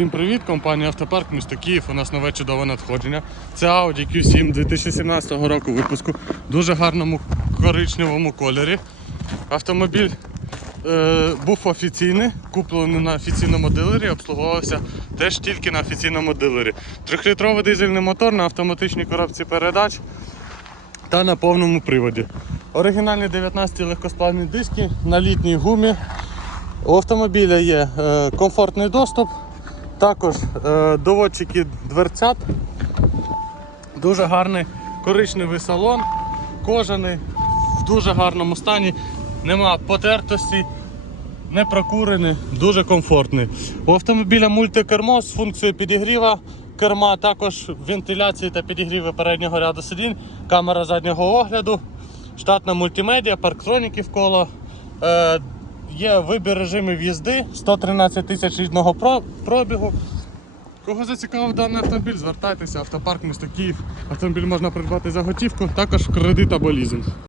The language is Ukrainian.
Всім привіт, компанія Автопарк, місто Київ. У нас нове чудове надходження. Це Audi Q7 2017 року випуску. В дуже гарному коричневому кольорі. Автомобіль е, був офіційний, куплений на офіційному дилері, обслуговувався теж тільки на офіційному дилері. Трьохлітровий дизельний мотор на автоматичній коробці передач та на повному приводі. Оригінальні 19 легкосплавні диски на літній гумі. У автомобіля є е, комфортний доступ, також е, доводчики дверцят, дуже гарний коричневий салон, кожаний, в дуже гарному стані, нема потертості, не прокурений, дуже комфортний. У автомобіля мультикермо з функцією підігріва керма, також вентиляції та підігріви переднього ряду сидінь, камера заднього огляду, штатна мультимедіа, парктроніки вколо. Е, Є вибір режимів їзди, 113 тисяч рідного пробігу. Кого зацікавив даний автомобіль, звертайтеся, автопарк місто Київ. Автомобіль можна придбати за готівку, також кредит або лізинг.